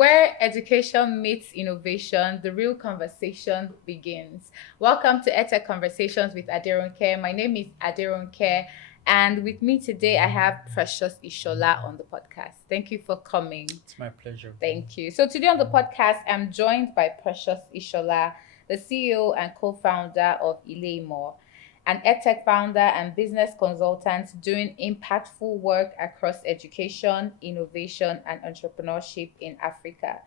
where education meets innovation, the real conversation begins. Welcome to edTech Conversations with Aderonke. My name is Aderonke, and with me today I have Precious Ishola on the podcast. Thank you for coming. It's my pleasure. Thank you. So today on the podcast, I'm joined by Precious Ishola, the CEO and co-founder of Ileimo, an edtech founder and business consultant doing impactful work across education, innovation, and entrepreneurship in Africa.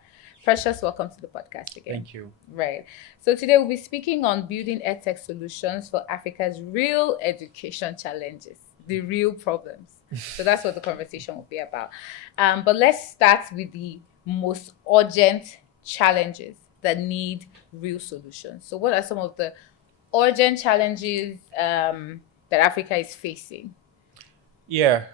Precious, welcome to the podcast again. Thank you. Right. So today we'll be speaking on building edtech solutions for Africa's real education challenges, the real problems. So that's what the conversation will be about. But let's start with the most urgent challenges that need real solutions. So what are some of the urgent challenges that Africa is facing? Yeah,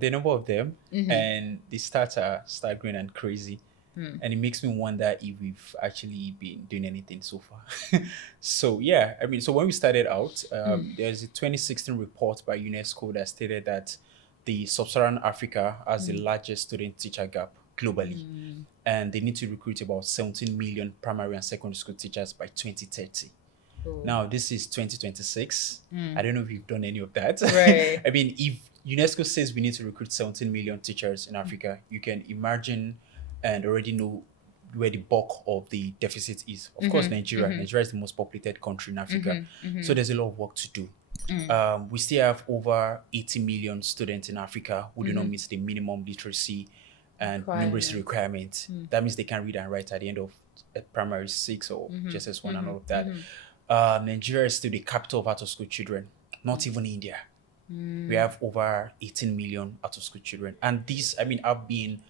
the number of them and the stats are staggering and crazy. And it makes me wonder if we've actually been doing anything so far. So when we started out, there's a 2016 report by UNESCO that stated that the sub-Saharan Africa has the largest student-teacher gap globally. And they need to recruit about 17 million primary and secondary school teachers by 2030. Oh. Now, this is 2026. I don't know if you've done any of that. Right. I mean, if UNESCO says we need to recruit 17 million teachers in Africa, you can imagine and already know where the bulk of the deficit is. Of course, Nigeria. Nigeria is the most populated country in Africa. So there's a lot of work to do. We still have over 80 million students in Africa who do not meet the minimum literacy and numeracy requirements. That means they can read and write at the end of primary 6 or JSS1 and all of that. Nigeria is still the capital of out-of-school children, not even India. We have over 18 million out-of-school children. And this, I've been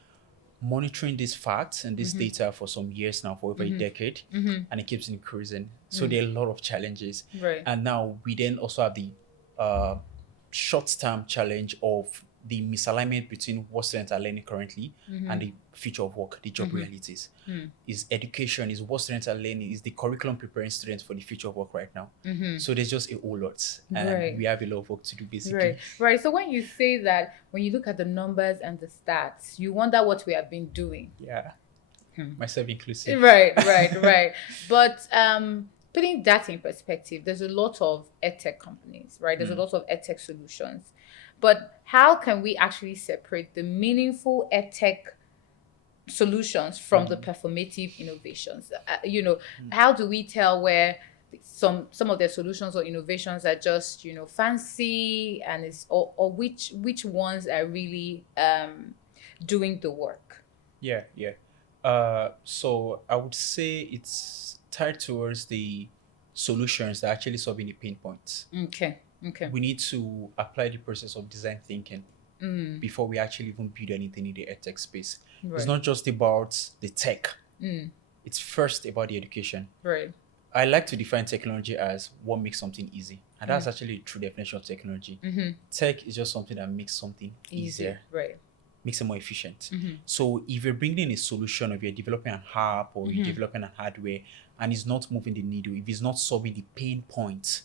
monitoring these facts and this data for some years now, for over a decade, and it keeps increasing. So there are a lot of challenges. Right. And now we then also have the short-term challenge of the misalignment between what students are learning currently and the future of work, the job realities. Is education, is what students are learning, is the curriculum preparing students for the future of work right now. So there's just a whole lot. And we have a lot of work to do, basically. Right. So when you say that, when you look at the numbers and the stats, you wonder what we have been doing. Yeah. Myself inclusive. Right. But putting that in perspective, there's a lot of edtech companies, right? There's a lot of edtech solutions. But how can we actually separate the meaningful edtech solutions from the performative innovations? How do we tell where some of their solutions or innovations are just fancy and or which ones are really doing the work? Yeah. So I would say it's tied towards the solutions that are actually solving the pain points. Okay. We need to apply the process of design thinking before we actually even build anything in the edtech space. Right. It's not just about the tech. It's first about the education. Right. I like to define technology as what makes something easy. And that's actually the true definition of technology. Tech is just something that makes something easier. Right. Makes it more efficient. So if you're bringing in a solution, or if you're developing an app or you're developing a hardware and it's not moving the needle, if it's not solving the pain point,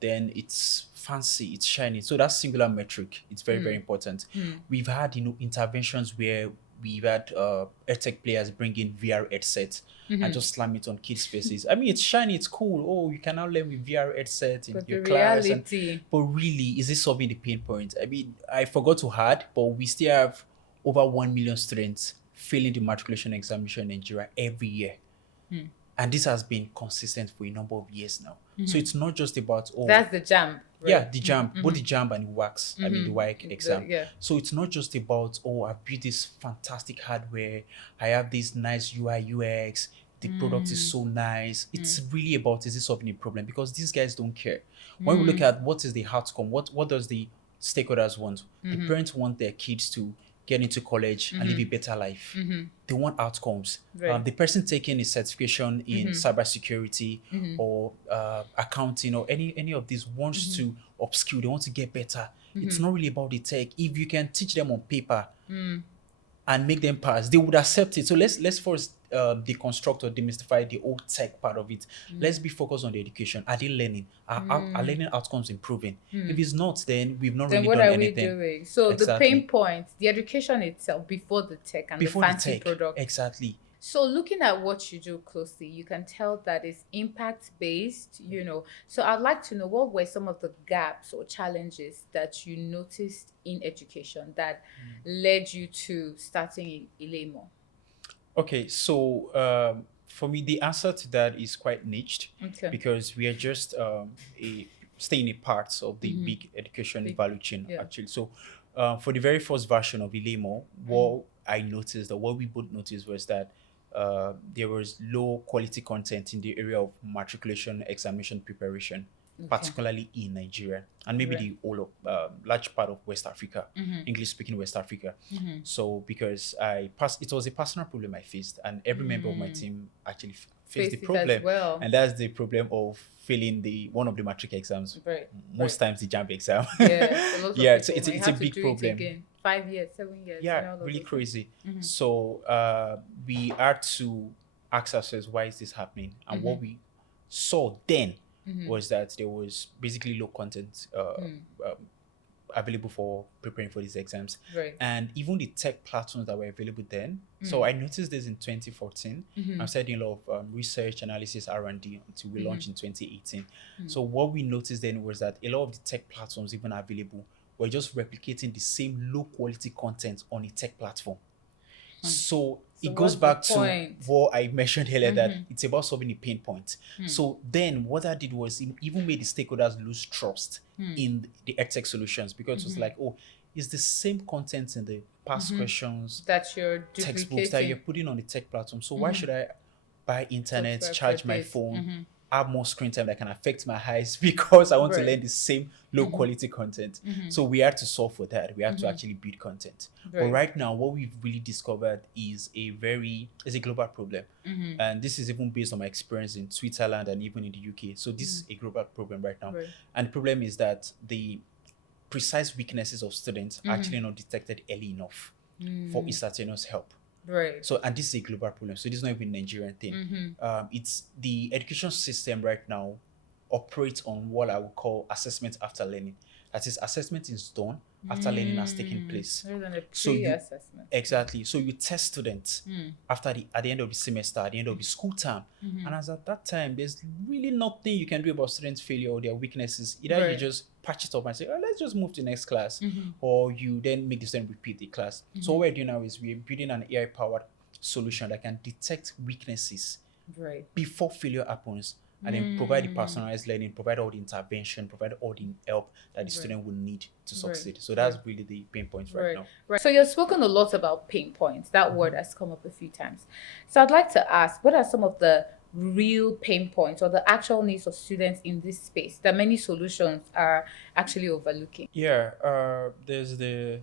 then it's fancy, it's shiny. So that singular metric, it's very, very important. We've had interventions where we've had edtech players bring in VR headsets and just slam it on kids' faces. It's shiny, it's cool. Oh, you can now learn with VR headsets in your class. But really, is it solving the pain point? I forgot to add, but we still have over 1 million students failing the matriculation examination in Nigeria every year. And this has been consistent for a number of years now. So it's not just about, that's the JAMB. Right? Yeah, the JAMB, both the JAMB and the WAX, the WAEC exam. Yeah. So it's not just about, I've built this fantastic hardware, I have this nice UI, UX, the product is so nice. It's really about, is it solving a problem? Because these guys don't care. When we look at what is the outcome, what does the stakeholders want? The parents want their kids to get into college and live a better life. They want outcomes. Right. The person taking a certification in cybersecurity or accounting or any of these wants to upskill. They want to get better. It's not really about the tech. If you can teach them on paper and make them pass, they would accept it. So let's first deconstruct or demystify the old tech part of it. Let's be focused on the education. Are they learning? Are learning outcomes improving? If it's not, then we've not Then really what done are we anything. doing? So the Exactly. pain point, the education itself before the tech and Before the the fancy tech. product. Exactly. So looking at what you do closely, you can tell that it's impact based, So I'd like to know, what were some of the gaps or challenges that you noticed in education that led you to starting Ilemo? Okay, so for me, the answer to that is quite niched Okay. because we are just a staying a part of the big education Big- value chain, yeah. actually. So for the very first version of Ilemo, what I noticed, or what we both noticed, was that there was low quality content in the area of matriculation examination preparation, particularly in Nigeria and maybe Right. the whole of large part of West Africa, English speaking West Africa. So because it was a personal problem I faced, and every member of my team actually faced the Faced it as problem, well. and that's the problem of failing the one of the matric exams. Right. Most times the JAMB exam. Yes, a lot of Yeah, people. so it's you it's have a to big do problem. it again. 5 years, 7 years. Yeah, all of really those crazy. things. So we had to ask ourselves, why is this happening? And what we saw then was that there was basically low content available for preparing for these exams. Right. And even the tech platforms that were available then. So I noticed this in 2014. I started doing a lot of research, analysis, R&D until we launched in 2018. So what we noticed then was that a lot of the tech platforms even available were just replicating the same low quality content on a tech platform. So it goes what's the back to point? what I mentioned earlier, that it's about solving a pain point. So then what I did was it even made the stakeholders lose trust in the edtech solutions, because it was like, oh, it's the same content in the past questions, That you're textbooks that you're duplicating. putting on the tech platform. So why should I buy internet, Subscribe charge for my this. phone, have more screen time that can affect my eyes because I want to Right. learn the same low quality content? So we had to solve for that. We had to actually build content. But Right. right now, what we've really discovered is a global problem. And this is even based on my experience in Switzerland and even in the UK. So this is a global problem right now. Right. And the problem is that the precise weaknesses of students are actually not detected early enough for instantaneous help. Right. So, and this is a global problem. So this is not even a Nigerian thing. It's the education system right now operates on what I would call assessment after learning. That is, assessment is done after learning has taken place. Rather than a So you- pre-assessment. Exactly. So you test students at the end of the semester, at the end of the school term. And as at that time, there's really nothing you can do about students' failure or their weaknesses. Either you Right. just patch it up and say, oh, let's just move to the next class, or you then make the student repeat the class. So what we're doing now is we're building an AI-powered solution that can detect weaknesses Right. before failure happens, and then provide the personalized learning, provide all the intervention, provide all the help that the student will need to succeed. So that's really the pain point right now. Right. So you've spoken a lot about pain points. That word has come up a few times. So I'd like to ask, what are some of the real pain points or the actual needs of students in this space that many solutions are actually overlooking? Yeah, there's the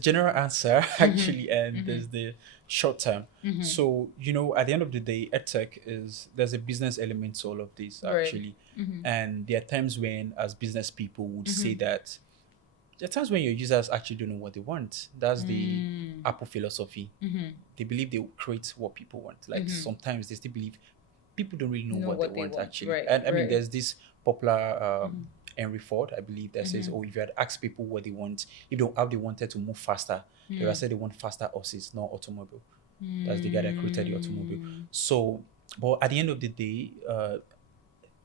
general answer actually, and there's the short term. So at the end of the day, edtech there's a business element to all of this actually, and there are times when, as business people, would say that there are times when your users actually don't know what they want. That's the Apple philosophy. They believe they will create what people want. Like sometimes they still believe people don't really know what they want actually. Right, And I mean, right. there's this popular Henry Ford, I believe, that says, oh, if you had asked people what they want, how they wanted to move faster, they would have said they want faster horses, not automobile. That's the guy that created the automobile. So, but at the end of the day,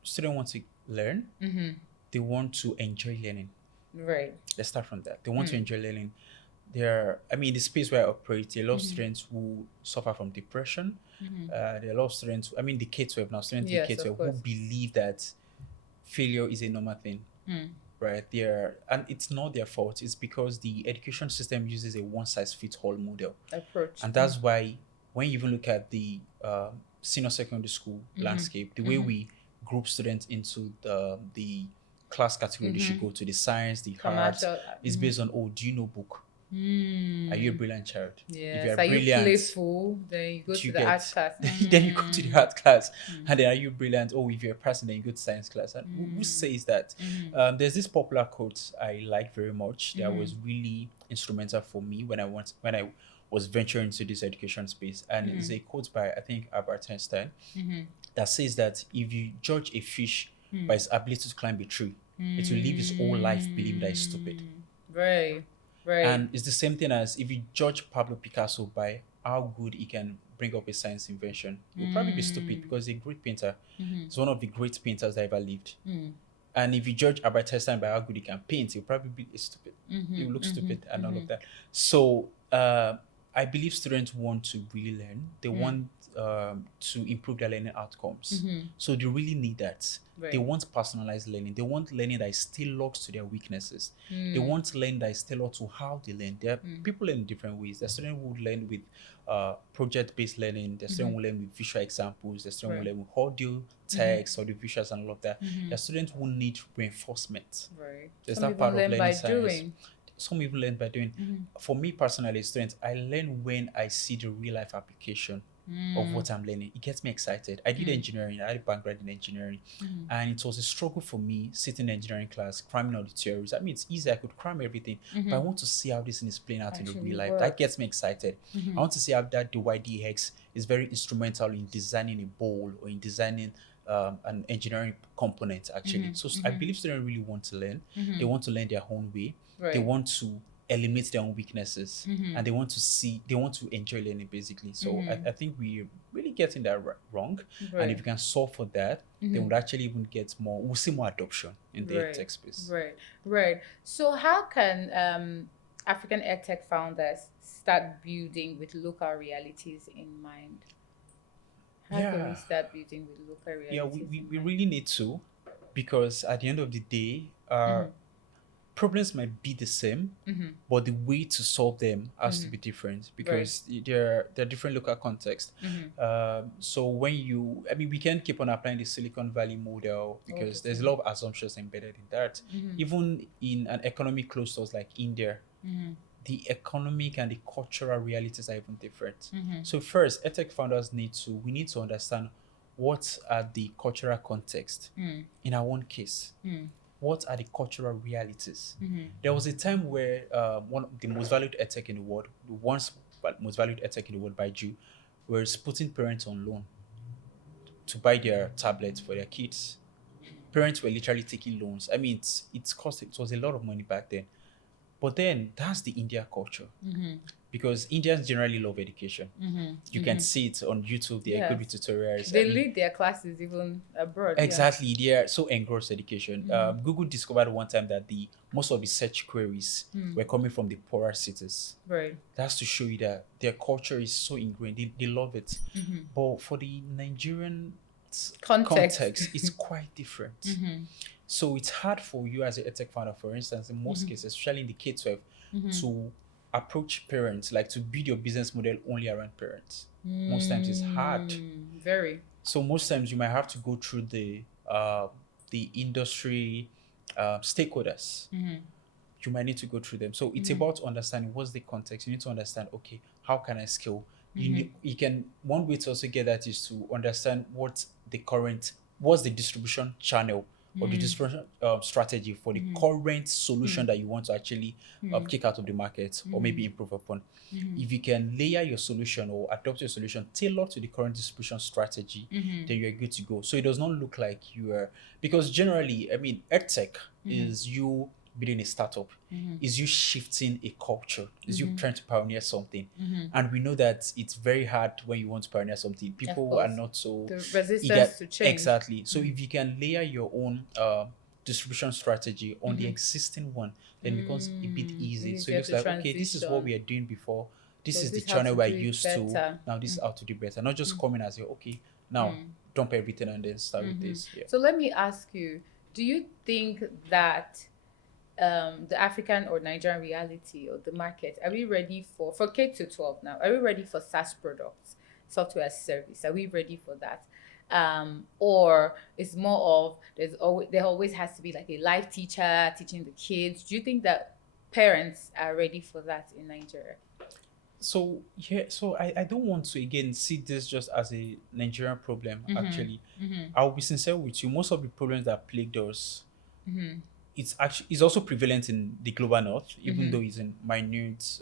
students want to learn. They want to enjoy learning. Right. Let's start from that. They want to enjoy learning. The space where I operate, there are a lot of students who suffer from depression. There are a lot of students, the K-12 now, students in Yes, K-12 of who course. believe that failure is a normal thing. Right there, and it's not their fault. It's because the education system uses a one-size-fits-all model, Approach. and that's why when you even look at the senior secondary school landscape, the way we group students into the class category they should go to, the science, the arts, Commercial. is based on, oh, do you know book? Are you a brilliant child? Yes. If you're Are you brilliant, playful? Then you go do to you the get- art class. then you go to the art class, and then are you brilliant? Oh, if you're a person, then you go to science class. And who says that? There's this popular quote I like very much that was really instrumental for me when I was venturing into this education space. And it's a quote by, I think, Albert Einstein, that says that if you judge a fish by its ability to climb a tree, it will live its whole life believing that it's stupid. Right. And it's the same thing as if you judge Pablo Picasso by how good he can bring up a science invention, he'll probably be stupid because he's a great painter. He's one of the great painters that ever lived. And if you judge Albert Einstein by how good he can paint, he'll probably be stupid. He'll look stupid and all of that. So I believe students want to really learn. They want to improve their learning outcomes. So they really need that. Right. They want personalized learning. They want learning that is tailored to their weaknesses. They want learning that is tailored to how they learn. There are people learn in different ways. The student would learn with project-based learning. The student will learn with visual examples. The student will learn with audio, text, audio visuals, and all of that. The student will need reinforcement. Right. There's Some that part of learn learning by science. doing. Some even learn by doing. For me personally, as students, I learn when I see the real life application of what I'm learning. It gets me excited. I did engineering. I had a background in engineering, and it was a struggle for me sitting in engineering class, cramming all the theories. I mean, it's easy. I could cram everything, but I want to see how this thing is playing out in the Actually real life. works. That gets me excited. I want to see how that DYDX is very instrumental in designing a bowl or in designing an engineering component, actually. So I believe students really want to learn. They want to learn their own way. Right. They want to eliminate their own weaknesses, and they want to enjoy learning, basically. So I think we're really getting that wrong. Right. And if we can solve for that, then we'll actually even get more, we'll see more adoption in the tech space. Right. So how can African edtech founders start building with local realities in mind? How can we start building with local realities? Yeah, we really need to, because at the end of the day, our problems might be the same, but the way to solve them has to be different, because there are different local contexts. So we can't keep on applying the Silicon Valley model, because there's a lot of assumptions embedded in that. Even in an economy close to us like India, the economic and the cultural realities are even different. So first, edtech founders we need to understand what are the cultural context in our own case. What are the cultural realities? There was a time where one of the most valued edtech in the world, the once most valued edtech in the world by Jew, was putting parents on loan to buy their tablets for their kids. Parents were literally taking loans. I mean, it was a lot of money back then. But then that's the India culture, because Indians generally love education. You can see it on YouTube. They are good with tutorials. They lead their classes even abroad. Exactly, they are so engrossed education. Google discovered one time that most of the search queries were coming from the poorer cities. Right. That's to show you that their culture is so ingrained. They love it. But for the Nigerian context, it's quite different. So it's hard for you as an edtech founder, for instance, in most cases, especially in the K-12, to approach parents, like to build your business model only around parents. Most times it's hard. Very. So most times you might have to go through the industry stakeholders. You might need to go through them. So it's about understanding what's the context. You need to understand, okay, how can I scale? One way to also get that is to understand what's the distribution channel or the distribution strategy for the current solution that you want to actually kick out of the market or maybe improve upon. If you can layer your solution or adopt your solution tailored to the current distribution strategy, then you're good to go. So it does not look like because generally, I mean, edtech is you building a startup, is you shifting a culture, is you trying to pioneer something. And we know that it's very hard when you want to pioneer something. People are not so the resistance to change. Exactly. So if you can layer your own distribution strategy on the existing one, then it becomes a bit easy. So it looks like, okay, this is what we are doing before. This is the channel we're used to. Now this is how to do better. Not just coming as okay, now dump everything and then start with this. Yeah. So let me ask you, do you think that the African or Nigerian reality or the market, are we ready for K to 12 now? Are we ready for SaaS products, software as service? Are we ready for that? Or it's more of there always has to be like a live teacher teaching the kids. Do you think that parents are ready for that in Nigeria? So I don't want to again see this just as a Nigerian problem. Actually, I'll be sincere with you. Most of the problems that plagued us it's also prevalent in the global north, even though it's in minute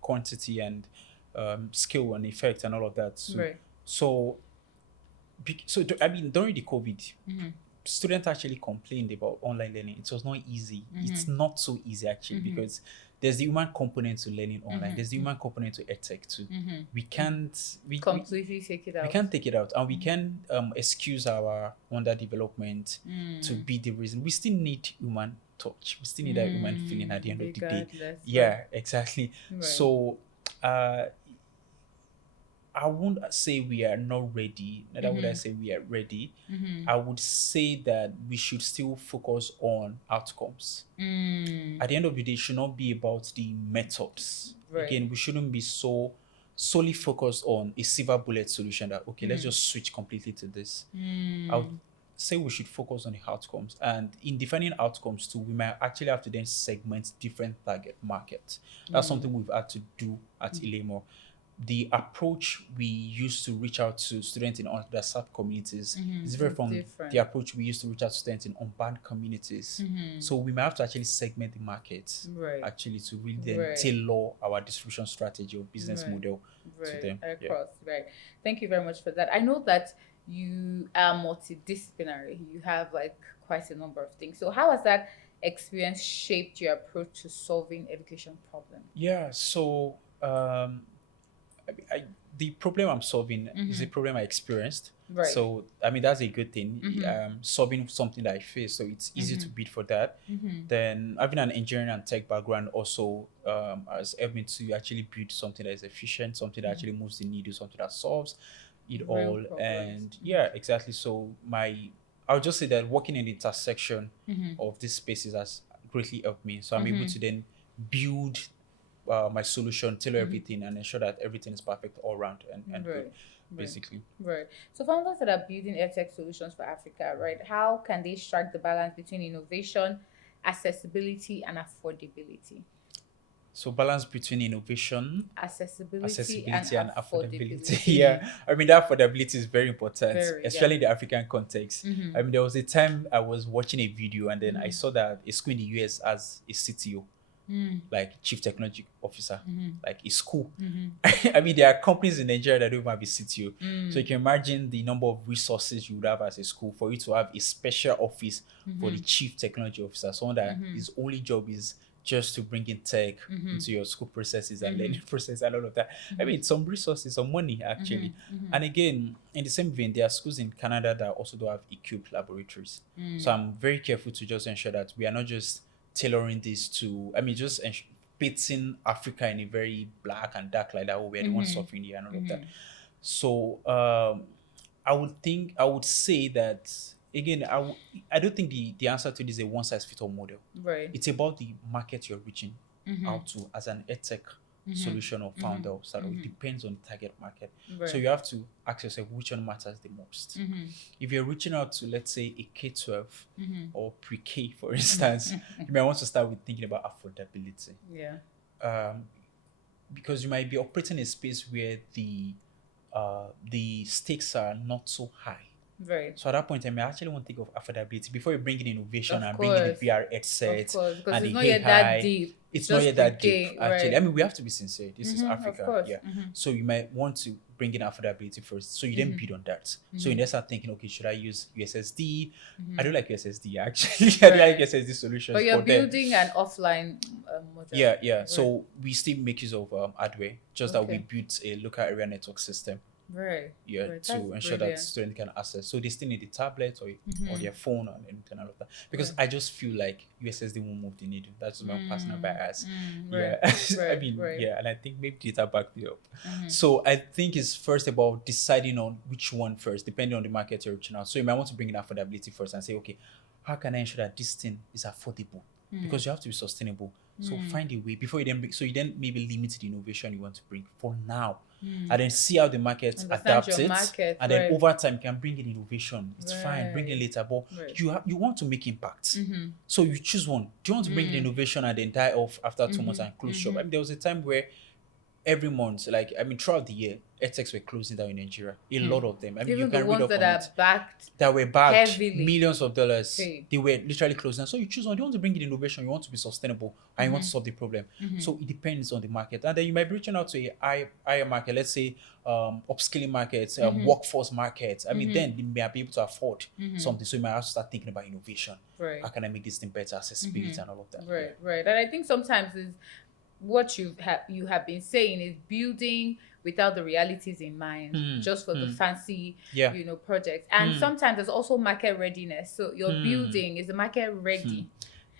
quantity and scale and effect and all of that. So, Right. so, I mean, during the COVID, students actually complained about online learning. It was not easy. It's not so easy actually because there's the human component to learning online. There's the human component to edtech too. We can't Completely take it we out. can't take it out, and we can excuse our underdevelopment to be the reason. We still need human touch. We still need that human feeling at the end of the day. Regardless, Yeah, exactly. Right. So I won't say we are not ready. Neither would I say we are ready. I would say that we should still focus on outcomes. At the end of the day, it should not be about the methods. Right. Again, we shouldn't be solely focused on a silver bullet solution that, okay, let's just switch completely to this. I would say we should focus on the outcomes. And in defining outcomes too, we might actually have to then segment different target markets. That's something we've had to do at Ilemo. The approach we used to reach out to students in underserved communities is very different. The approach we used to reach out to students in unbanked communities. So we might have to actually segment the market actually to really then tailor our distribution strategy or business model to them. Across, right. Thank you very much for that. I know that you are multidisciplinary. You have like quite a number of things. So how has that experience shaped your approach to solving education problems? Yeah, so the problem I'm solving is a problem I experienced. Right. So, I mean, that's a good thing. Solving something that I face. So it's easy to bid for that. Then having an engineering and tech background also has helped me to actually build something that is efficient, something that actually moves the needle, something that solves it all. And yeah, exactly. So I would just say that working in the intersection of these spaces has greatly helped me. So I'm able to then build my solution, tailor everything, and ensure that everything is perfect all around and good, basically. Right. So founders that are building edtech solutions for Africa, right? How can they strike the balance between innovation, accessibility, and affordability? So balance between innovation, accessibility and affordability. Yeah, I mean that affordability is very important, especially in the African context. I mean, there was a time I was watching a video and then I saw that a school in the US has a CTO. Like chief technology officer, like a school. I mean, there are companies in Nigeria that don't have a CTO. So you can imagine the number of resources you would have as a school for you to have a special office for the chief technology officer, someone that his only job is just to bring in tech into your school processes and learning process and all of that. I mean, some resources, some money actually. And again, in the same vein, there are schools in Canada that also don't have equipped laboratories. So I'm very careful to just ensure that we are not just tailoring this to, I mean, just pitting Africa in a very black and dark like that, we're the ones suffering here and all of that. So I would say that, again, I don't think the answer to this is a one-size-fits-all model. Right. It's about the market you're reaching out to as an edtech solution or founder. So it depends on the target market. Right. So you have to ask yourself which one matters the most. If you're reaching out to, let's say, a K-12 or pre-K, for instance, you might want to start with thinking about affordability. Yeah. Because you might be operating a space where the stakes are not so high. Right. So at that point, I may actually want to think of affordability before you bring in innovation and bring in the VR headset and it's the not yet that deep. It's not yet that deep, actually. Right. I mean, we have to be sincere. This is Africa. Of course. Yeah. So you might want to bring in affordability first. So you then bid on that. So you then start thinking, okay, should I use USSD? I don't like USSD, actually. I don't like USSD solutions. But you're building an offline model. Yeah. Right. So we still make use of hardware, just that we built a local area network system. Right. Yeah, right. to ensure that students can access. So they still need the tablet or their phone and anything all of that. Because I just feel like USSD won't move the needle. That's my personal bias. Yeah. I mean, yeah, and I think maybe data backed it up. So I think it's first about deciding on which one first, depending on the market you're reaching out. So you might want to bring in affordability first and say, okay, how can I ensure that this thing is affordable? Because you have to be sustainable. So find a way before you then you then maybe limit the innovation you want to bring for now. And then see how the market adapts it. And then over time you can bring in innovation. It's fine, bring it later. But you want to make impact. So you choose one. Do you want to bring in innovation and then die off after 2 months and close shop? I mean, there was a time where every month, like I mean, throughout the year, edtechs were closing down in Nigeria. A lot of them. I mean, you Even the can read ones up that on are it. backed That were backed heavily. millions of dollars. Hey. They were literally closing. So you choose one. You want to bring in innovation. You want to be sustainable, and you want to solve the problem. So it depends on the market, and then you might be reaching out to a higher market. Let's say upskilling markets, workforce markets. I mean, then they may be able to afford something. So you might have to start thinking about innovation. Right. How can I make this thing better, accessibility, and all of that? Right, right. And I think sometimes is what you have been saying is building without the realities in mind, just for the fancy, projects. And sometimes there's also market readiness. So your building is the market ready.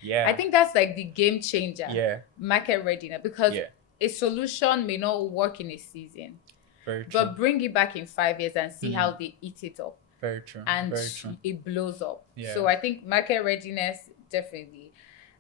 Yeah. I think that's like the game changer. Yeah. Market readiness, because a solution may not work in a season, Very true. but bring it back in 5 years and see how they eat it up. Very true. And Very true. it blows up. Yeah. So I think market readiness, definitely.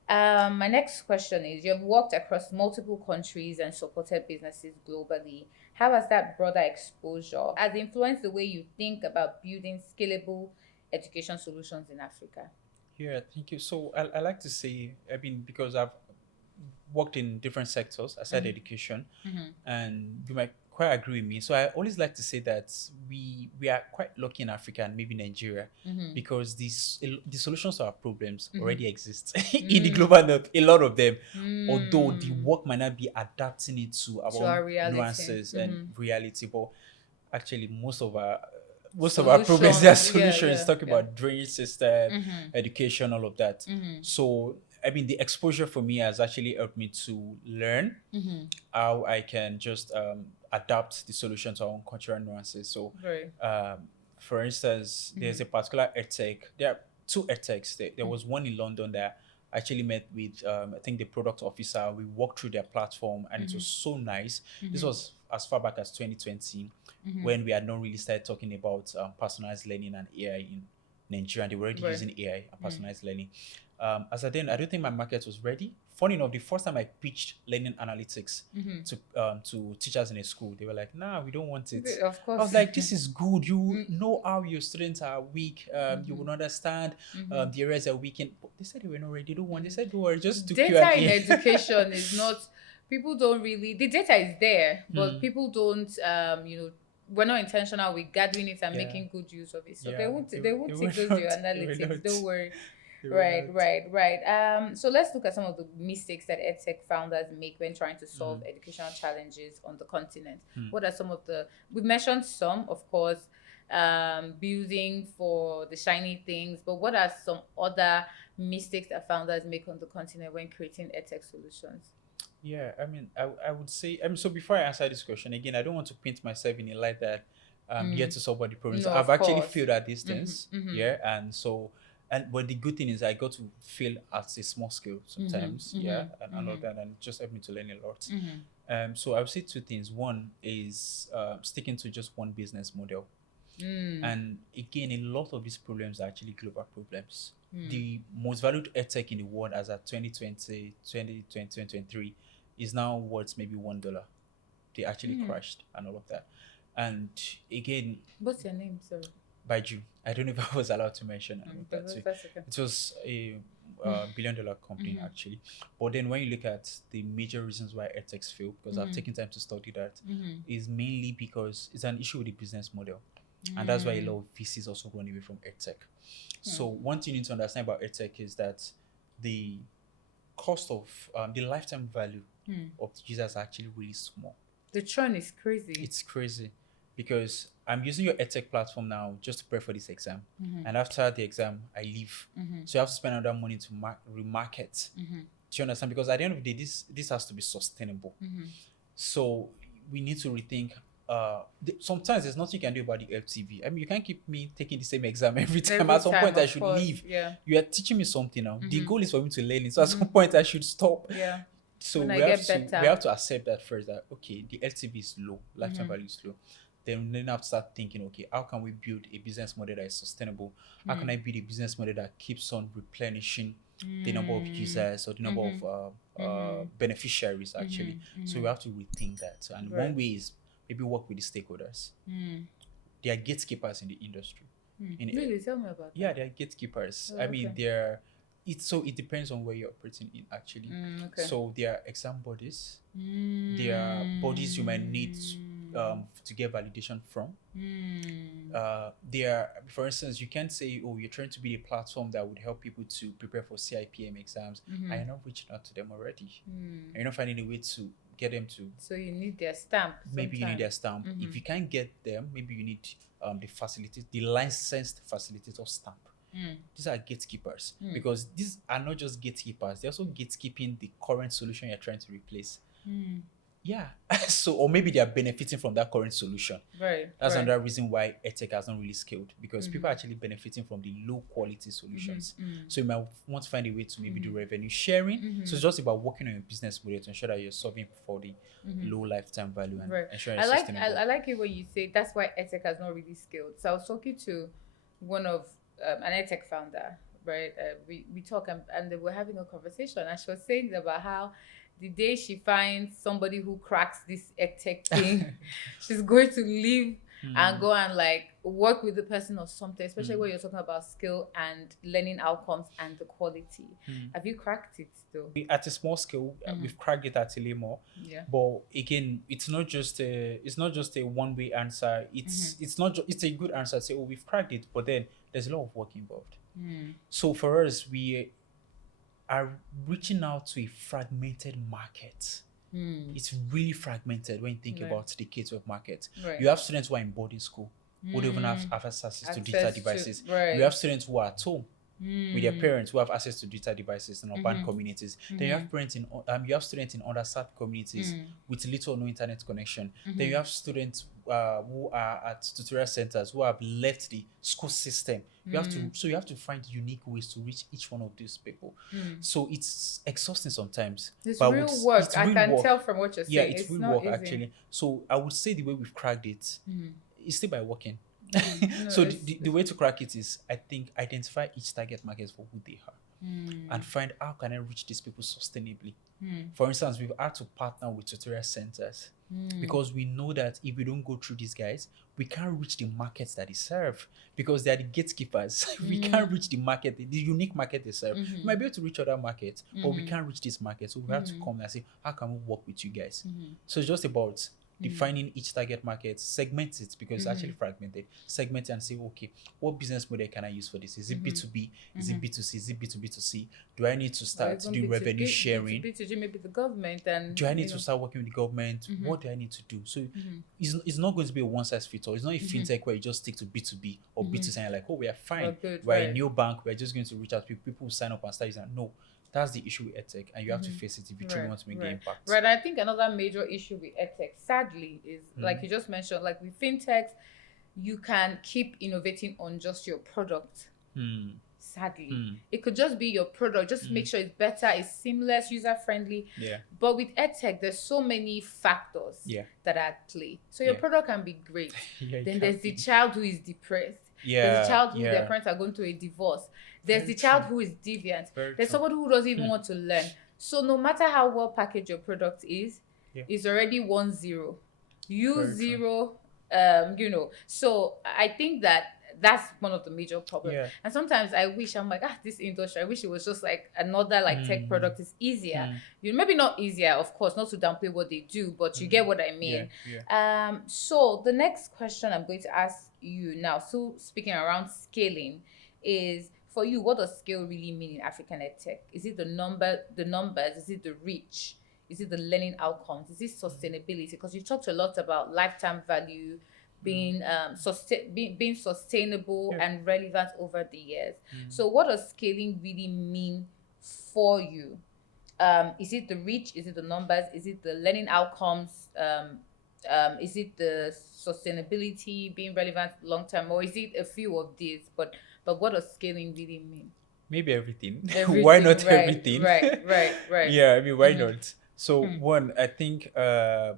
My next question is, you've worked across multiple countries and supported businesses globally. How has that broader exposure has influenced the way you think about building scalable education solutions in Africa? Yeah, thank you. So I like to say, I mean, because I've worked in different sectors aside education, and you might quite agree with me. So I always like to say that we are quite lucky in Africa and maybe Nigeria, because the solutions to our problems already exist in the global north, a lot of them. Although the work might not be adapting it to our reality. nuances and reality, but actually most of our problems, their solutions, talking about drainage system, education, all of that. So I mean, the exposure for me has actually helped me to learn how I can just adapt the solution to our own cultural nuances. So, for instance, there's a particular edtech. There are two edtechs. There was one in London that I actually met with, I think, the product officer. We walked through their platform, and it was so nice. This was as far back as 2020, when we had not really started talking about personalized learning and AI in Nigeria. They were already using AI and personalized learning. As I don't think my market was ready. Funny enough, the first time I pitched learning analytics to teachers in a school, they were like, "Nah, we don't want it." Of course. I was like, "This is good. You know how your students are weak. You will understand the areas are weak." But they said they were not ready. They don't want. They said, "Don't worry, just do data Q&A." in education is not. People don't really. The data is there, but people don't. We're not intentional with gathering it and making good use of it. So they won't take those your analytics. Don't worry. Right. So let's look at some of the mistakes that edtech founders make when trying to solve educational challenges on the continent. What are some of we mentioned some, of course, building for the shiny things, but what are some other mistakes that founders make on the continent when creating edtech solutions? Yeah, I mean, I would say, so before I answer this question, again, I don't want to paint myself in a light that I'm here to solve all the problems. No, I've of actually course. failed at these things. Yeah, and so, but the good thing is I got to fail at a small scale sometimes. And all of that, and it just helped me to learn a lot. So I would say two things. One is sticking to just one business model. And again, a lot of these problems are actually global problems. The most valued edtech in the world as at 2020, 2023 is now worth maybe $1. They actually crashed and all of that. And again, what's your name, sir? Baiju. I don't know if I was allowed to mention that too. That's okay. It was a billion-dollar company actually. But then when you look at the major reasons why edtechs fail, because I've taken time to study that, is mainly because it's an issue with the business model. And that's why a lot of VCs also run away from edtech. So one thing you need to understand about edtech is that the cost of the lifetime value of the users are actually really small. The churn is crazy. It's crazy because I'm using your edtech platform now just to prepare for this exam. And after the exam, I leave. So you have to spend another money to remarket. Do you understand? Because at the end of the day, this has to be sustainable. So we need to rethink. Sometimes there's nothing you can do about the LTV. I mean, you can't keep me taking the same exam every time. At some point, I should leave. Yeah. You are teaching me something now. The goal is for me to learn it. So at some point, I should stop. Yeah. So we have to accept that first, that okay, the LTV is low, lifetime value is low. Then have to start thinking, okay, how can we build a business model that is sustainable? How can I build a business model that keeps on replenishing the number of users or the number of beneficiaries actually? So we have to rethink that. And one way is maybe work with the stakeholders. They are gatekeepers in the industry. Really? Tell me about that. Yeah, they are gatekeepers. Oh, I mean, they're it depends on where you're operating in actually. Okay. So there are exam bodies. There are bodies you might need to get validation from. There are, for instance, you can't say, oh, you're trying to be a platform that would help people to prepare for CIPM exams, and you're not reaching out to them already. And you're not finding a way to get them to. So you need their stamp. Maybe you need their stamp. If you can't get them, maybe you need the licensed facilitator stamp. These are gatekeepers, because these are not just gatekeepers, they're also gatekeeping the current solution you're trying to replace. Yeah. So, or maybe they are benefiting from that current solution. Right. That's another reason why edtech has not really scaled, because people are actually benefiting from the low quality solutions. So you might want to find a way to maybe do revenue sharing. So it's just about working on your business model to ensure that you're solving for the low lifetime value and ensuring it's sustainable. I like it when you say that's why edtech has not really scaled. So I was talking to one of an edtech founder, right? We talk and they were having a conversation, and she was saying about how the day she finds somebody who cracks this edtech thing, she's going to leave and go and like work with the person or something, especially when you're talking about skill and learning outcomes and the quality. Have you cracked it though? At a small scale, we've cracked it at a more. Yeah. But again, it's not just a one-way answer. It's not it's a good answer to say, oh, we've cracked it, but then there's a lot of work involved. So for us, we are reaching out to a fragmented market. It's really fragmented when you think about the K-12 market. You have students who are in boarding school who don't even have access to digital devices. You have students who are at home with their parents who have access to digital devices in urban communities. Then you have parents in you have students in underserved communities with little or no internet connection. Then you have students who are at tutorial centers who have left the school system. You have to find unique ways to reach each one of these people. So it's exhausting sometimes. It's real work. I can tell from what you're saying. Yeah, it's real work actually. So I would say the way we've cracked it is still by working. So the way to crack it is, I think, identify each target market for who they are and find how can I reach these people sustainably. For instance, we've had to partner with tutorial centers because we know that if we don't go through these guys, we can't reach the markets that they serve because they are the gatekeepers. We can't reach the market, the unique market they serve. We might be able to reach other markets, but we can't reach this market. So we have to come and say, how can we work with you guys? So it's just about defining each target market, segment it because it's actually fragmented. Segment it and say, okay, what business model can I use for this? Is it B2B? Is it B2C? Is it B2B2C? Do I need to start to do revenue sharing? B2G, maybe the government. And do I need to start working with the government? What do I need to do? So it's not going to be a one size fits all. It's not a fintech where you just stick to B2B or B2C and you're like, oh, we are fine. We're a new bank. We're just going to reach out to people who sign up and start using it. No. That's the issue with edtech, and you have to face it if you truly want to make the impact. Right. I think another major issue with edtech, sadly, is like you just mentioned, like with fintechs, you can keep innovating on just your product. Sadly, it could just be your product. Just make sure it's better, it's seamless, user friendly. Yeah. But with edtech, there's so many factors that are at play. So your product can be great. Then there's the child who is depressed. There's a child who their parents are going through a divorce. There's the child who is deviant. There's somebody who doesn't even want to learn. So no matter how well packaged your product is, it's already 1-0. U0, So I think that's one of the major problems. And sometimes I wish, I'm like, this industry, I wish it was just like another like tech product is easier. Maybe not easier, of course, not to downplay what they do, but you get what I mean. So the next question I'm going to ask you now, so speaking around scaling, is for you, what does scale really mean in African edtech? Is it the numbers? Is it the reach? Is it the learning outcomes? Is it sustainability? Because you talked a lot about lifetime value, being sustainable and relevant over the years. So what does scaling really mean for you? Is it the reach? Is it the numbers? Is it the learning outcomes? Is it the sustainability, being relevant long term, or is it a few of these? But what does scaling really mean? Maybe everything. Why not everything? Right. Yeah, I mean, why not? So one, I think I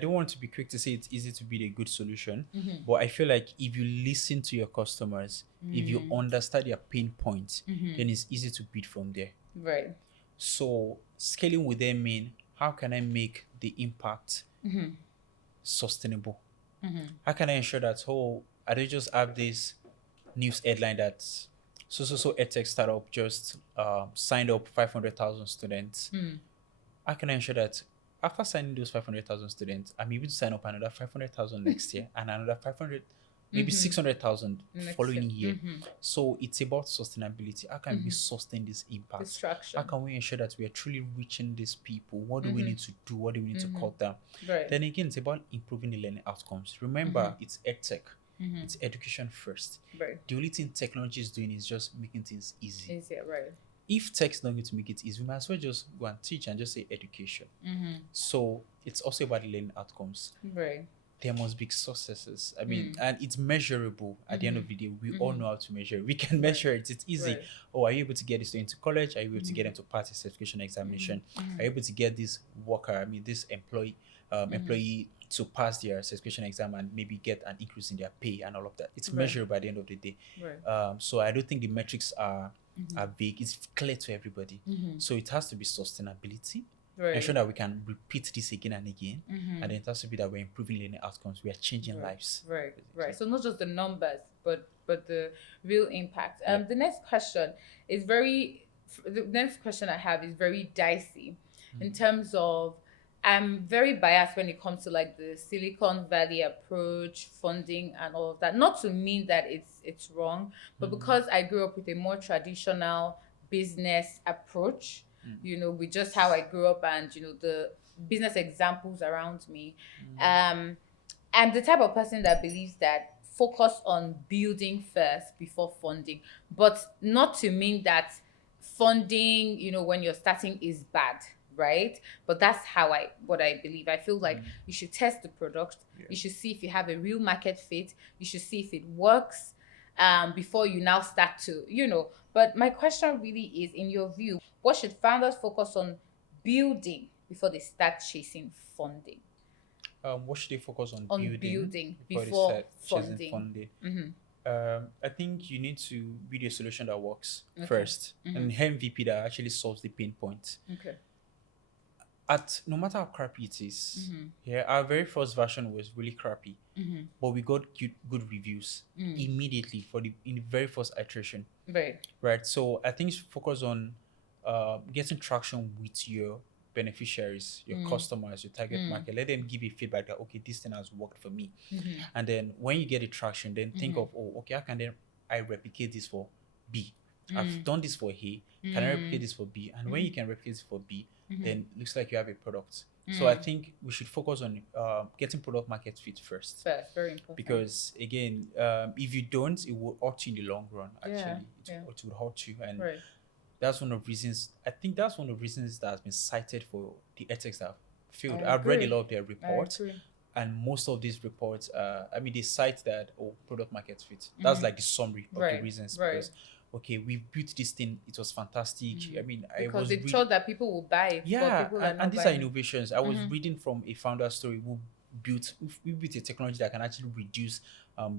don't want to be quick to say it's easy to build a good solution, but I feel like if you listen to your customers, if you understand their pain points, then it's easy to build from there. Right. So scaling would then mean, how can I make the impact sustainable? How can I ensure that, I don't just have this news headline that So edtech startup just signed up 500,000 students. How can I ensure that after signing those 500,000 students, I'm able to sign up another 500,000 next year and another 500, maybe 600,000 following year? So it's about sustainability. How can we sustain this impact? Distraction. How can we ensure that we are truly reaching these people? What do we need to do? What do we need to cut down? Right. Then again, it's about improving the learning outcomes. Remember, it's edtech. It's education first. Right. The only thing technology is doing is just making things easy. Easier, right. If tech is not going to make it easy, we might as well just go and teach and just say education. So it's also about learning outcomes. Right. There must be successes. I mean, and it's measurable at the end of the day. We all know how to measure. We can measure it. It's easy. Right. Oh, are you able to get this into college? Are you able to get them to pass a certification examination? Are you able to get this worker, this employee to pass their certification exam and maybe get an increase in their pay and all of that? It's measurable at the end of the day. Right. So I don't think the metrics are vague. It's clear to everybody. So it has to be sustainability. Right. Ensure that we can repeat this again and again. And then it has to be that we're improving learning outcomes. We are changing lives. Right. Right. So not just the numbers, but the real impact. The next question is the next question I have is very dicey in terms of, I'm very biased when it comes to like the Silicon Valley approach, funding and all of that. Not to mean that it's wrong, but because I grew up with a more traditional business approach, with just how I grew up and, the business examples around me. I'm the type of person that believes that focus on building first before funding, but not to mean that funding, when you're starting is bad. Right? But that's what I believe. I feel like you should test the product. You should see if you have a real market fit. You should see if it works before you now start to, But my question really is, in your view, what should founders focus on building before they start chasing funding? What should they focus on building before they start chasing funding? I think you need to build a solution that works first, an MVP that actually solves the pain point. Okay. No matter how crappy it is, our very first version was really crappy, but we got good reviews immediately in the very first iteration. Right. So I think you should focus on getting traction with your beneficiaries, your customers, your target market. Let them give you feedback that, okay, this thing has worked for me. And then when you get the traction, then think of, how can then I replicate this for B? I've done this for A. Can I replicate this for B? And when you can replicate this for B, then it looks like you have a product. So I think we should focus on getting product market fit first. Very important. Because again, if you don't, it will hurt you in the long run. Actually, it will hurt you, and that's one of the reasons. I think that's one of the reasons that has been cited for the edtechs that have failed. I've read a lot of their reports, and most of these reports, they cite that product market fit. That's like the summary of the reasons. Because okay, we built this thing, it was fantastic. Because they thought that people will buy it. Yeah, and these are innovations. I was reading from a founder story who built a technology that can actually reduce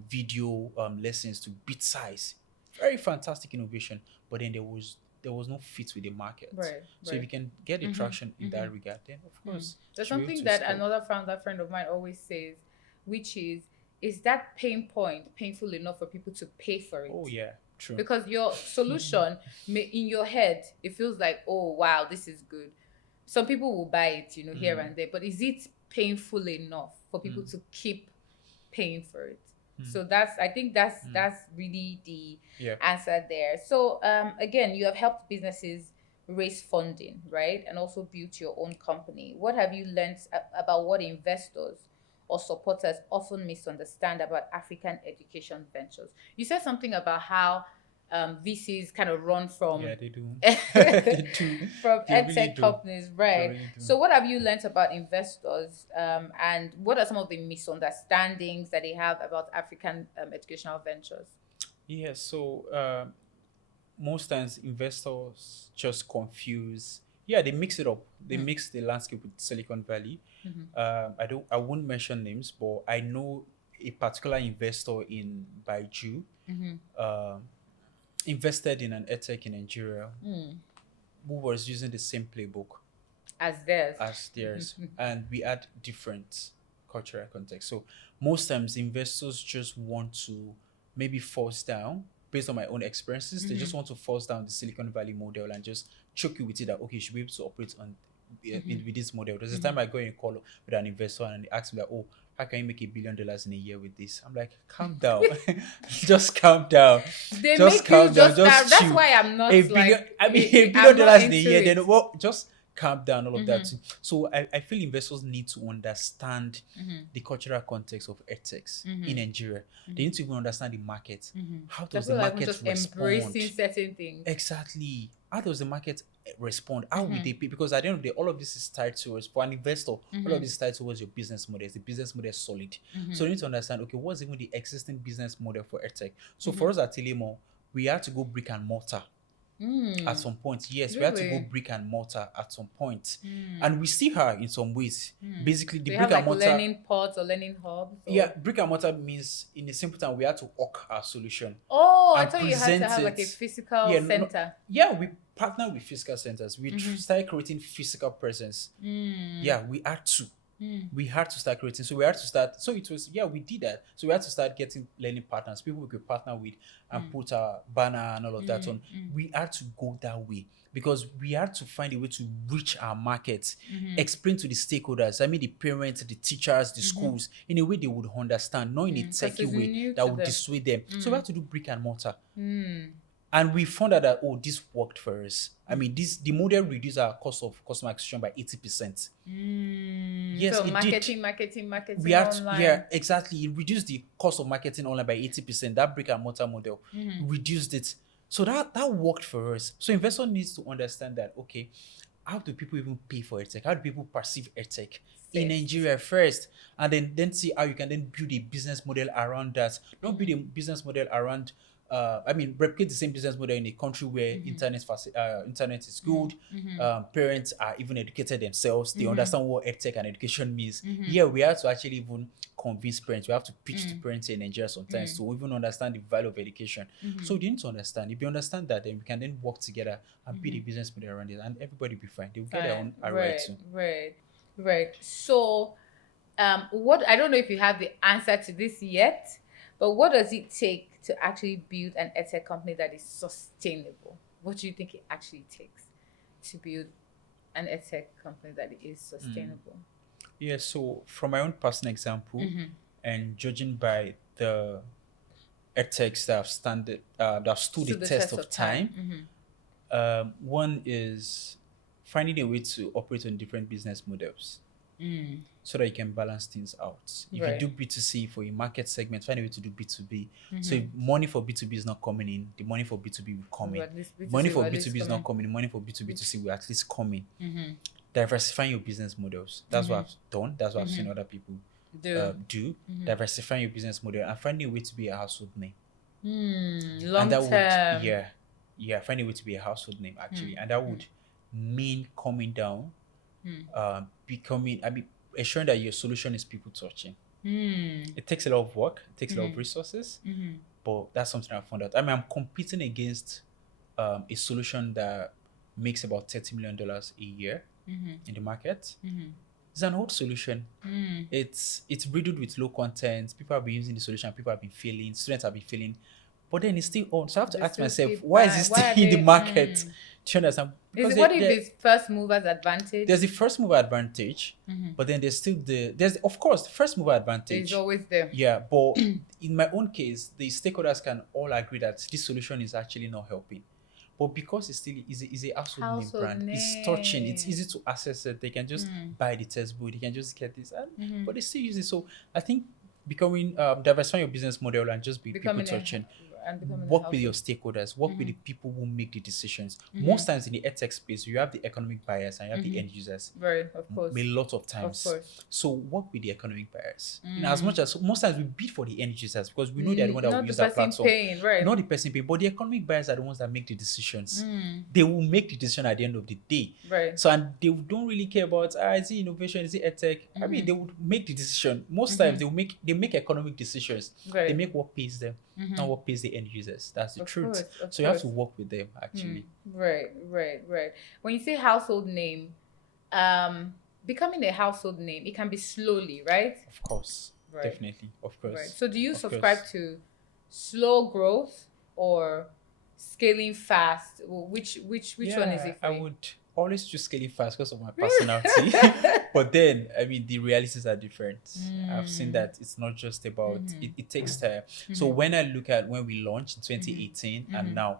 video lessons to bit size. Very fantastic innovation, but then there was no fit with the market. So if you can get the traction in that regard, then of course. There's something that another founder friend of mine always says, which is that pain point painful enough for people to pay for it? Oh yeah. True. Because your solution in your head, it feels like, oh wow, this is good. Some people will buy it, here and there, but is it painful enough for people to keep paying for it? So I think that's really the answer there. So again, you have helped businesses raise funding, right? And also build your own company. What have you learned about what investors or supporters often misunderstand about African education ventures? You said something about how VCs kind of run from they do. from edtech companies, right? Really so what have you learned about investors, and what are some of the misunderstandings that they have about African educational ventures? Yeah, so most times investors just confuse. Yeah, they mix it up. They mix the landscape with Silicon Valley. I won't mention names, but I know a particular investor in Baiju invested in an edtech in Nigeria who was using the same playbook as theirs. And we had different cultural context. So most times investors just want to maybe force down based on my own experiences. They just want to force down the Silicon Valley model and just choke you with it that, okay, you should be able to operate on with this model. There's a time I go in a call with an investor and they ask me that, oh, how can you make $1 billion in a year with this? I'm like, calm down. Just calm down. They Just make calm you down. just Just that's chill. why I'm not A billion, like I mean, $1 I'm billion not in a into year. it. Then well, just calm down. All of that too. So I feel investors need to understand the cultural context of ethics in Nigeria. They need to even understand the market. How does the People are even market just respond? embracing certain things. Exactly. How does the market respond? How will they pay? Because at the end of the day, all of this is tied towards, for an investor, all of this is tied towards your business model. Is the business model solid? So you need to understand, okay, what's even the existing business model for edtech? So for us at Telemo, we had to go brick and mortar at some point. Yes, we had to go Really? brick and mortar at some point. And we still are in some ways. Basically, the They brick have and like mortar. learning pods or learning hubs. Or... Yeah, brick and mortar means in a simple time we had to hawk our solution. Oh, I and thought you had to present have like a it. physical Yeah, no, center. yeah, we partner with physical centers. We started creating physical presence. Yeah, we had to. We had to start creating. So we had to start. So it was, yeah, we did that. So we had to start getting learning partners, people we could partner with and put our banner and all of that on. We had to go that way because we had to find a way to reach our markets, explain to the stakeholders, I mean the parents, the teachers, the schools, in a way they would understand, not in a techie way that would dissuade them. So we had to do brick and mortar. And we found out that, oh, this worked for us. I mean, the model reduced our cost of customer acquisition by 80%. Yes, so it marketing we had online. yeah, exactly. It reduced the cost of marketing online by 80%. That brick and mortar model reduced it. So that worked for us. So investor needs to understand that, okay, how do people even pay for edtech? How do people perceive edtech in Nigeria first? And then see how you can then build a business model around that. Don't build a business model around replicate the same business model in a country where internet is good. Parents are even educated themselves. They understand what edtech and education means. Yeah, we have to actually even convince parents. We have to pitch to parents in Nigeria sometimes to even understand the value of education. So they need to understand. If you understand that, then we can then work together and build a business model around it, and everybody will be fine. They will get their own ROI too. Right. So, what I don't know if you have the answer to this yet, but what does it take to actually build an edtech company that is sustainable? What do you think it actually takes to build an edtech company that is sustainable? Yeah, so from my own personal example, and judging by the edtechs that have stood the test of time, one is finding a way to operate on different business models. So that you can balance things out. If you do B2C for a market segment, find a way to do B2B. So if money for B2B is not coming in, the money for B2B will come in. Money for B2B is not coming in, money for B2B2C will at least come in. Diversifying your business models. That's what I've done. That's what I've seen other people do. Diversifying your business model and finding a way to be a household name. Long term. Finding a way to be a household name actually. And that would mean coming down, ensuring that your solution is people touching. It takes a lot of work, it takes a lot of resources, but that's something I found out. I mean, I'm competing against a solution that makes about $30 million a year in the market. It's an old solution. It's riddled with low content. People have been using the solution, people have been failing, students have been failing. But then it's still on. So I have to ask myself, why is it still in the market? Do you understand? What if it's first mover's advantage? There's the first mover advantage, but then there's still of course, the first mover advantage. It's always there. Yeah, but in my own case, the stakeholders can all agree that this solution is actually not helping. But because it's still is a household name brand, it's touching, it's easy to access it. They can just buy the textbook, they can just get this, but they still use it. So I think becoming diversifying your business model and just be people touching. Work with your stakeholders, work with the people who make the decisions. Most times in the edtech space, you have the economic buyers and you have the end users. Right, of course. A lot of times. Of course. So work with the economic buyers. You know, as much as most times we bid for the end users because we know they're the one that will use our platform. Not the person paying, but the economic buyers are the ones that make the decisions. They will make the decision at the end of the day. Right. So and they don't really care about is it innovation, is it edtech? I mean, they would make the decision. Most times they make economic decisions. They make what pays them, not what pays the end users. That's the truth. So you have to work with them actually. Right. When you say household name, becoming a household name, it can be slowly, right? Of course. Definitely. Of course. Right. So do you subscribe to slow growth or scaling fast? Which one is it for I you? would always choose scaling fast because of my personality. But then, I mean, the realities are different. I've seen that it's not just about it takes time. So when I look at when we launched in 2018 and now,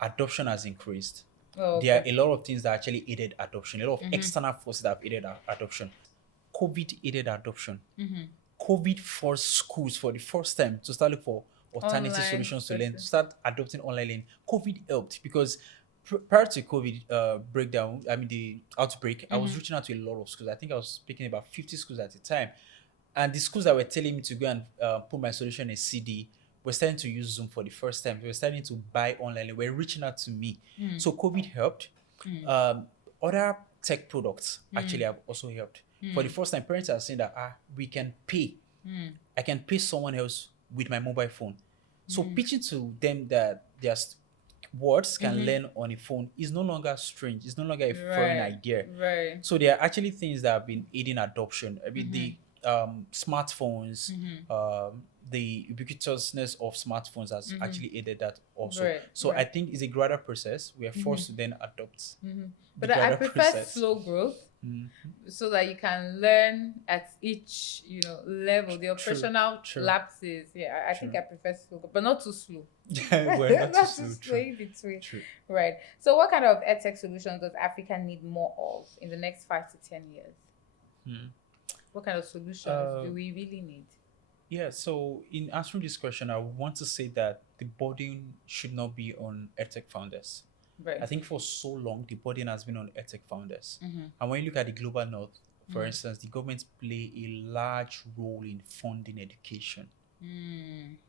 adoption has increased. Oh, There are okay. a lot of things that actually aided adoption, a lot of external forces that have aided adoption. COVID aided adoption. COVID forced schools for the first time to start looking for alternative Online solutions to learn, to session. start adopting online learning. COVID helped because prior to COVID breakdown, I mean the outbreak, I was reaching out to a lot of schools. I think I was speaking about 50 schools at the time. And the schools that were telling me to go and put my solution in CD were starting to use Zoom for the first time. They were starting to buy online. They were reaching out to me. So COVID helped. Other tech products actually have also helped. For the first time, parents are saying that we can pay. I can pay someone else with my mobile phone. So pitching to them that their words can learn on a phone is no longer strange. It's no longer a foreign Right. idea. Right. So there are actually things that have been aiding adoption. I mean, the smartphones, the ubiquitousness of smartphones has actually aided that also. Right, So I right. think it's a gradual process. We are forced to then adopt the But I gradual prefer process. slow growth so that you can learn at each level. The operational true. lapses. Yeah, I think I prefer slow growth, but not too slow. We're not too Not slow. too slow True. in between. True. Right. So what kind of edtech solutions does Africa need more of in the next 5 to 10 years? What kind of solutions do we really need? Yeah, so in answering this question, I want to say that the burden should not be on edtech founders. Right. I think for so long, the burden has been on edtech founders. And when you look at the global north, for instance, the governments play a large role in funding education.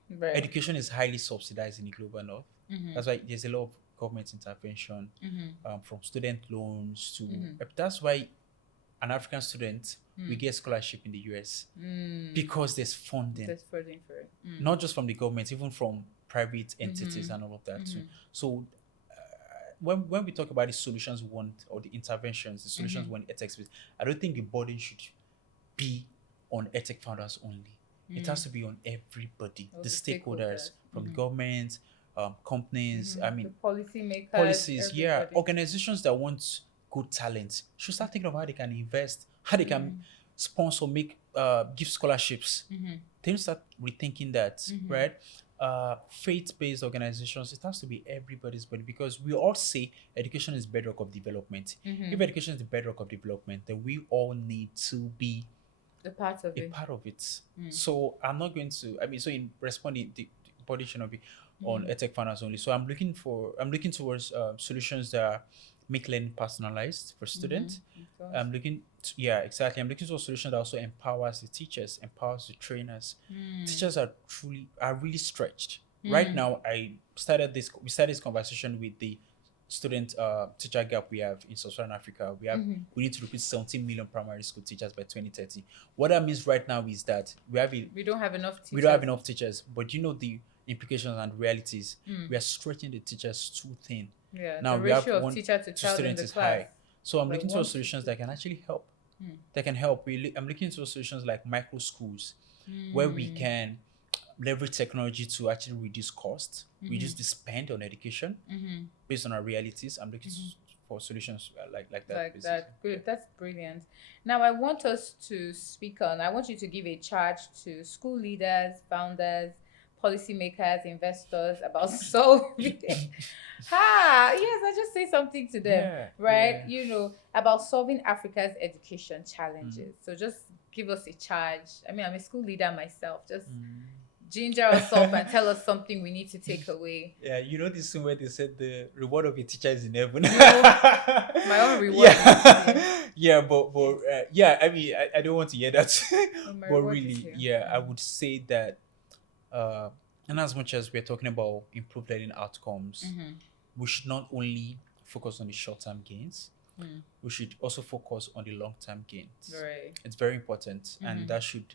Right. Education is highly subsidized in the global north. That's why there's a lot of government intervention from student loans to. That's why an African student will get scholarship in the US because there's funding. There's funding for it. Not just from the government, even from private entities and all of that too. So when we talk about the solutions we want or the interventions, the solutions we want edtech space, I don't think the burden should be on edtech founders only. It has to be on everybody, All the the stakeholders, stakeholders. from the government, companies. I mean, The policymakers. policies. Yeah, everybody. organizations that want good talent should start thinking of how they can invest, how they can sponsor, make give scholarships. Then start rethinking that, right? Faith-based organizations, it has to be everybody's body because we all say education is bedrock of development. If education is the bedrock of development, then we all need to be The part of a it. part of it. So I'm not going to. I mean, so in responding, the body should not be on edtech finance only. So I'm looking towards solutions that make learning personalized for students. I'm looking towards solutions that also empowers the teachers, empowers the trainers. Teachers are really stretched. Right now, we started this conversation with the student teacher gap we have in Sub-Saharan Africa. We need to recruit 17 million primary school teachers by 2030. What that means right now is that we don't have enough teachers. We don't have enough teachers, but the implications and realities. We are stretching the teachers too thin. Yeah, now the we have ratio of teacher to child in the is class. high. So I'm Like looking one for to solutions two. that can actually help. That can help. I'm looking into solutions like micro schools, where we can leverage technology to actually reduce costs, reduce the spend on education based on our realities. I'm looking for solutions like that. Like basically. that. Good. That's brilliant. Now I want us to speak on. I want you to give a charge to school leaders, founders, policymakers, investors about solving. Yes, I just say something to them, Yeah, right? yeah. About solving Africa's education challenges. So just give us a charge. I mean, I'm a school leader myself. Just ginger us up and tell us something we need to take away. Yeah, this thing where they said the reward of a teacher is in heaven. My own reward. Yeah, but yeah, I mean, I don't want to hear that. My But reward is really, here. yeah, I would say that, and as much as we're talking about improved learning outcomes, we should not only focus on the short-term gains, we should also focus on the long-term gains. Right. It's very important, and that should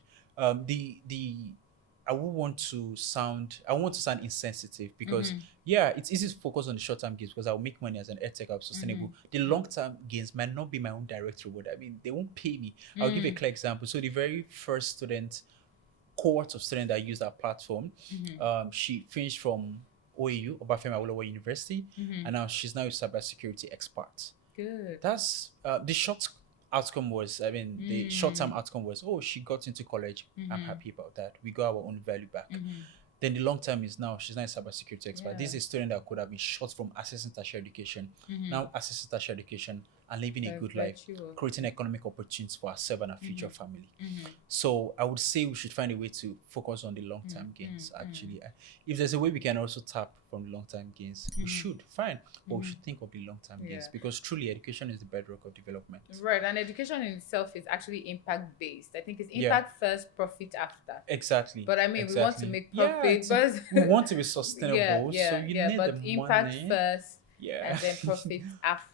I want to sound insensitive because it's easy to focus on the short-term gains because I'll make money as an edtech, I'm sustainable. The long-term gains might not be my own direct reward. I mean, they won't pay me. I'll give a clear example. So the very first cohort of students that used our platform, she finished from OAU, Obafemi Awolowo University, and now she's now a cybersecurity expert. Good. That's the short outcome was, I mean, the short-term outcome was, oh, she got into college. I'm happy about that. We got our own value back. Then the long term is now she's not a cybersecurity expert. This is a student that could have been shot from accessing tertiary education, now accessing tertiary education and living a good life, creating economic opportunities for herself and her future family. So I would say we should find a way to focus on the long-term gains. Actually, if there's a way we can also tap from the long-term gains, we should, fine, but we should think of the long-term gains, because truly education is the bedrock of development. Right, and education in itself is actually impact-based. I think it's impact first, profit after. Exactly. But I mean, we want to make profit, but we want to be sustainable, so you need but the impact money first, and then profit after.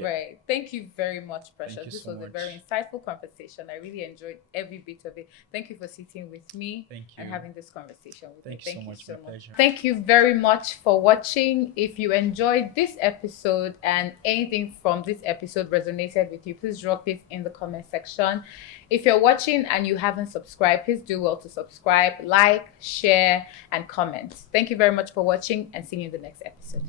Right. Thank you very much, Precious. This was a very insightful conversation. I really enjoyed every bit of it. Thank you for sitting with me and having this conversation with me. Thank you so much. Pleasure. Thank you very much for watching. If you enjoyed this episode and anything from this episode resonated with you, please drop it in the comment section. If you're watching and you haven't subscribed, please do well to subscribe, like, share, and comment. Thank you very much for watching, and see you in the next episode.